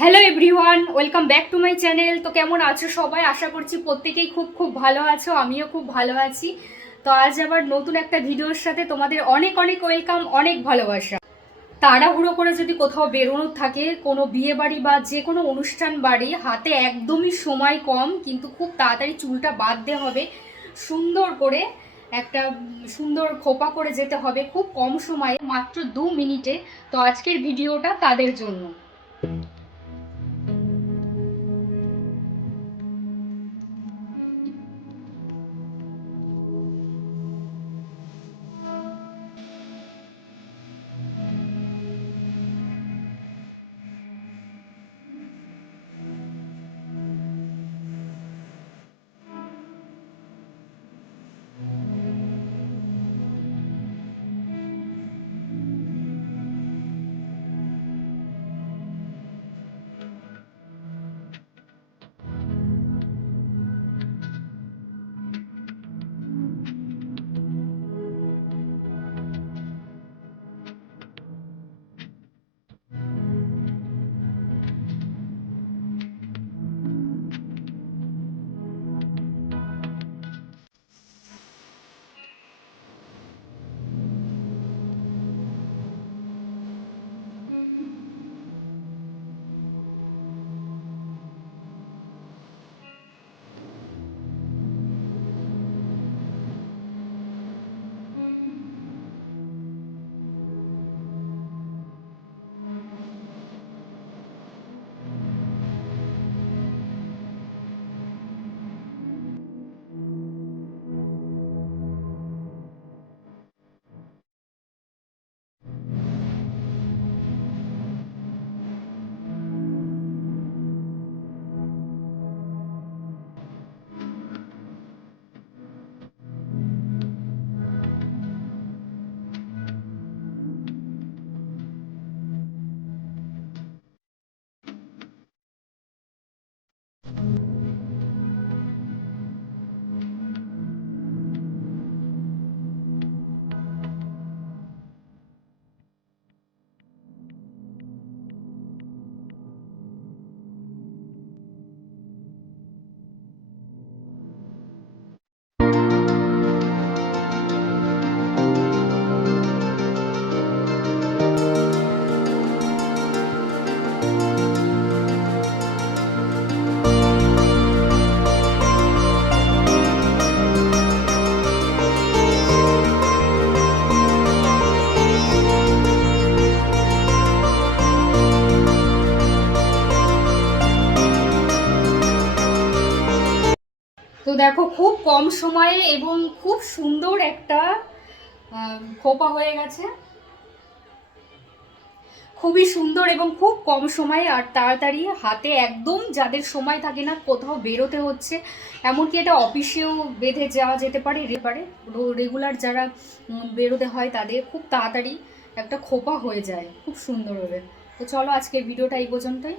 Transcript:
Hello everyone, welcome back to my channel. তো কেমন আছো সবাই? আশা করছি প্রত্যেকেই খুব খুব ভালো আছো, আমিও খুব ভালো আছি। তো আজ আবার নতুন একটা ভিডিওর সাথে তোমাদের অনেক অনেক ওয়েলকাম, অনেক ভালোবাসা। তাড়াহুড়ো করে যদি কোথাও বেরোনোর থাকে, কোনো বিয়ে বাড়ি বা যে কোনো অনুষ্ঠান বাড়ি, হাতে একদমই সময় কম, কিন্তু খুব তাড়াতাড়ি চুলটা বাঁধতে হবে সুন্দর করে, একটা সুন্দর খোপা করে যেতে হবে খুব কম সময়ে, মাত্র 2 মিনিটে। তো আজকের ভিডিওটা তাদের জন্য। তো দেখো, খুব কম সময়ে এবং খুব সুন্দর একটা খোপা হয়ে গেছে। খুবই সুন্দর এবং খুব কম সময়ে আর তাড়াতাড়ি হাতে, একদম যাদের সময় থাকে না, কোথাও বেরোতে হচ্ছে, এমনকি এটা অফিসেও বেঁধে যাওয়া যেতে পারে, রেগুলার যারা বেরোতে হয় তাদের খুব তাড়াতাড়ি একটা খোপা হয়ে যায় খুব সুন্দরভাবে। তো চলো, আজকের ভিডিওটা এই পর্যন্তই।